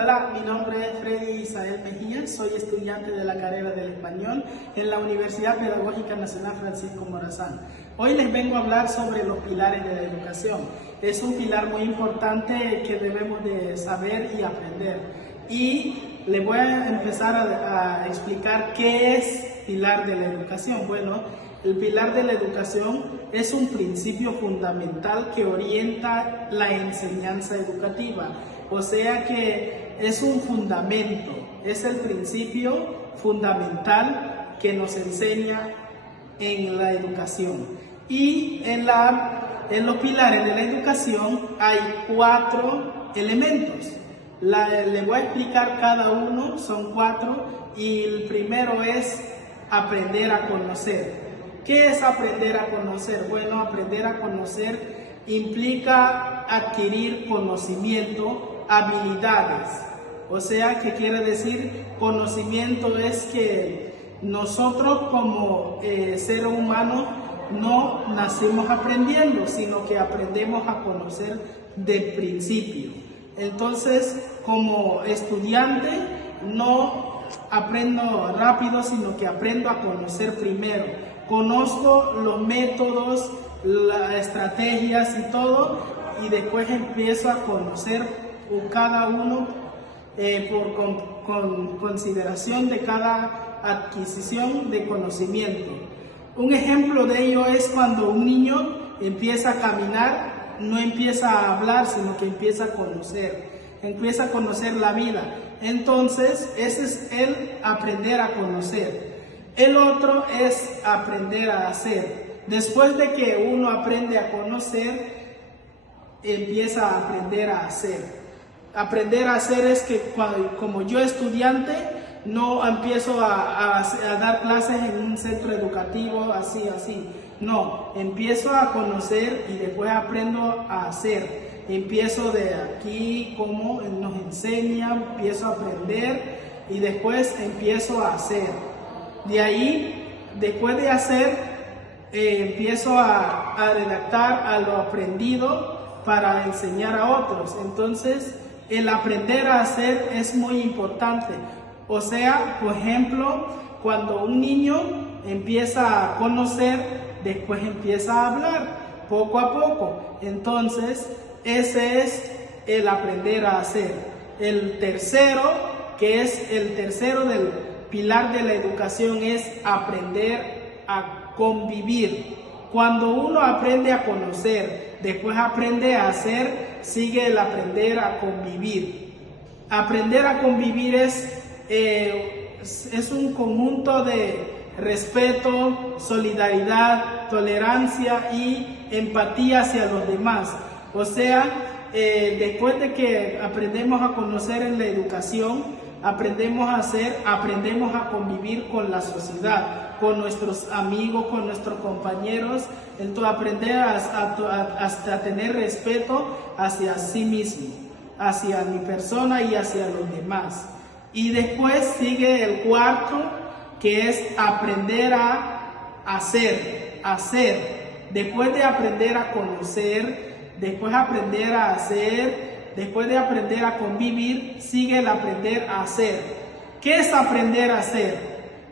Hola, mi nombre es Freddy Isael Mejía, soy estudiante de la carrera del español en la Universidad Pedagógica Nacional Francisco Morazán. Hoy les vengo a hablar sobre los pilares de la educación. Es un pilar muy importante que debemos de saber y aprender. Y les voy a empezar a explicar qué es pilar de la educación. Bueno, el pilar de la educación es un principio fundamental que orienta la enseñanza educativa. O sea que es un fundamento, es el principio fundamental que nos enseña en la educación. Y en los pilares de la educación hay 4 elementos. Les voy a explicar cada uno, son 4, y el primero es aprender a conocer. ¿Qué es aprender a conocer? Bueno, aprender a conocer implica adquirir conocimiento, habilidades. O sea, ¿qué quiere decir? Conocimiento es que nosotros como seres humanos no nacimos aprendiendo, sino que aprendemos a conocer de principio. Entonces, como estudiante, no aprendo rápido, sino que aprendo a conocer primero. Conozco los métodos, las estrategias y todo, y después empiezo a conocer cada uno con consideración de cada adquisición de conocimiento. Un ejemplo de ello es cuando un niño empieza a caminar, no empieza a hablar, sino que empieza a conocer la vida. Entonces, ese es el aprender a conocer. El otro es aprender a hacer. Después de que uno aprende a conocer, empieza a aprender a hacer. Aprender a hacer es que como yo estudiante no empiezo a dar clases en un centro educativo así. No, empiezo a conocer y después aprendo a hacer. Empiezo de aquí, como nos enseñan, empiezo a aprender y después empiezo a hacer. De ahí, después de hacer, empiezo a redactar a lo aprendido para enseñar a otros. Entonces, el aprender a hacer es muy importante. O sea, por ejemplo, cuando un niño empieza a conocer, después empieza a hablar, poco a poco. Entonces, ese es el aprender a hacer. El tercero, que es el tercero del pilar de la educación, es aprender a convivir. Cuando uno aprende a conocer, después aprende a hacer, sigue el aprender a convivir. Aprender a convivir es un conjunto de respeto, solidaridad, tolerancia y empatía hacia los demás. O sea, después de que aprendemos a conocer en la educación, aprendemos a hacer, aprendemos a convivir con la sociedad, con nuestros amigos, con nuestros compañeros. Entonces aprender hasta tener respeto hacia sí mismo, hacia mi persona y hacia los demás. Y después sigue el cuarto, que es aprender a hacer. Después de aprender a conocer, después aprender a hacer, después de aprender a convivir, sigue el aprender a hacer. ¿Qué es aprender a hacer?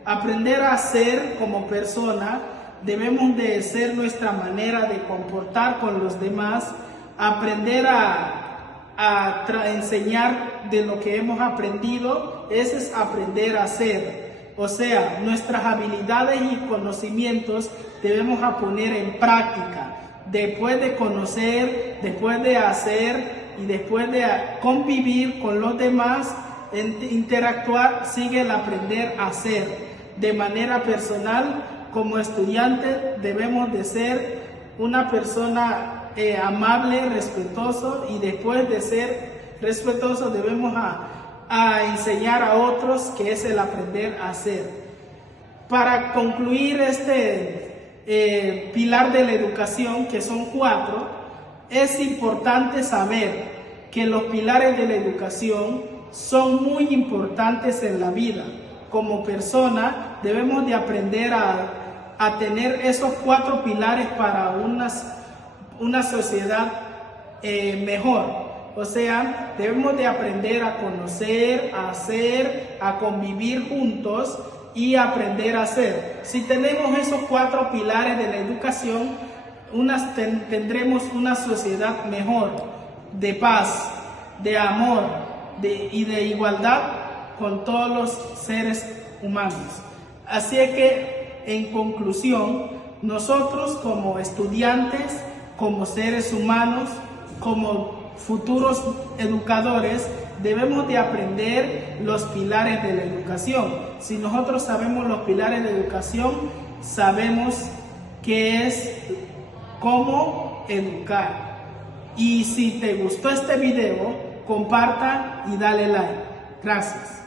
Aprender a hacer como persona, debemos de ser nuestra manera de comportar con los demás, aprender a enseñar de lo que hemos aprendido. Ese es aprender a hacer. O sea, nuestras habilidades y conocimientos debemos a poner en práctica. Después de conocer, después de hacer y después de convivir con los demás, interactuar, sigue el aprender a hacer. De manera personal, como estudiante, debemos de ser una persona amable, respetuoso, y después de ser respetuoso debemos a enseñar a otros, que es el aprender a hacer. Para concluir este pilar de la educación, que son 4, es importante saber que los pilares de la educación son muy importantes en la vida. Como persona debemos de aprender a tener esos 4 pilares para una sociedad mejor. O sea, debemos de aprender a conocer, a hacer, a convivir juntos y aprender a hacer. Si tenemos esos 4 pilares de la educación, tendremos una sociedad mejor, de paz, de amor y de igualdad con todos los seres humanos. Así es que, en conclusión, nosotros como estudiantes, como seres humanos, como futuros educadores, debemos de aprender los pilares de la educación. Si nosotros sabemos los pilares de la educación, sabemos qué es, cómo educar. Y si te gustó este video, comparta y dale like. Gracias.